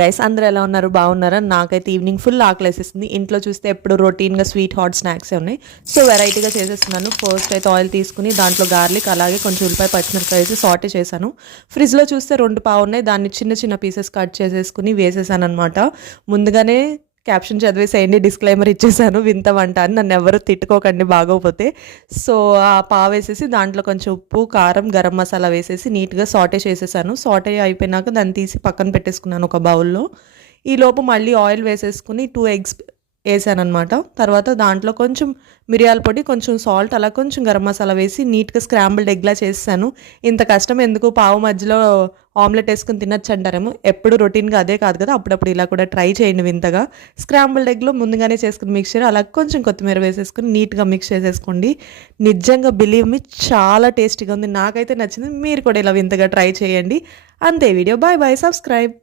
Guys, అందరూ ఎలా ఉన్నారు? బాగున్నారా? నాకైతే ఈవినింగ్ ఫుల్ ఆకలేసేస్తుంది. ఇంట్లో చూస్తే ఎప్పుడు రొటీన్గా స్వీట్ హాట్ స్నాక్సే ఉన్నాయి. సో వెరైటీగా చేసేస్తున్నాను. ఫస్ట్ అయితే ఆయిల్ తీసుకుని దాంట్లో గార్లిక్ అలాగే కొంచెం ఉల్లిపాయ పచ్చిమిరపకాయ వేసి సాటే చేశాను. ఫ్రిడ్జ్లో చూస్తే 2 పావు ఉన్నాయి. దాన్ని చిన్న చిన్న పీసెస్ కట్ చేసేసుకుని వేసేసాను అనమాట. ముందుగానే క్యాప్షన్ చదివేసేయండి, డిస్క్లైమర్ ఇచ్చేసాను, వింత వంట అని. నన్ను ఎవరు తిట్టుకోకండి బాగోపోతే. సో ఆ పావు వేసేసి దాంట్లో కొంచెం ఉప్పు, కారం, గరం మసాలా వేసేసి నీట్గా సాటే చేసేసాను. సాటే అయిపోయినాక దాన్ని తీసి పక్కన పెట్టేసుకున్నాను ఒక బౌల్లో. ఈలోపు మళ్ళీ ఆయిల్ వేసేసుకుని 2 ఎగ్స్ వేసానమాట. తర్వాత దాంట్లో కొంచెం మిరియాల పొడి, కొంచెం సాల్ట్, అలా కొంచెం గరం మసాలా వేసి నీట్గా స్క్రాంబుల్డ్ ఎగ్లా చేసాను. ఇంత కష్టం ఎందుకు, పావు మధ్యలో ఆమ్లెట్ వేసుకుని తినచ్చు అంటారేమో. ఎప్పుడు రొటీన్గా అదే కాదు కదా, అప్పుడప్పుడు ఇలా కూడా ట్రై చేయండి వింతగా. స్క్రాంబుల్డ్ ఎగ్లో ముందుగానే చేసుకుని మిక్చర్ అలా కొంచెం కొత్తిమీర వేసేసుకుని నీట్గా మిక్స్ చేసేసుకోండి. నిజంగా బిలీవ్ మీ, చాలా టేస్టీగా ఉంది. నాకైతే నచ్చింది. మీరు కూడా ఇలా వింతగా ట్రై చేయండి. అంతే వీడియో. Bye bye. సబ్స్క్రైబ్.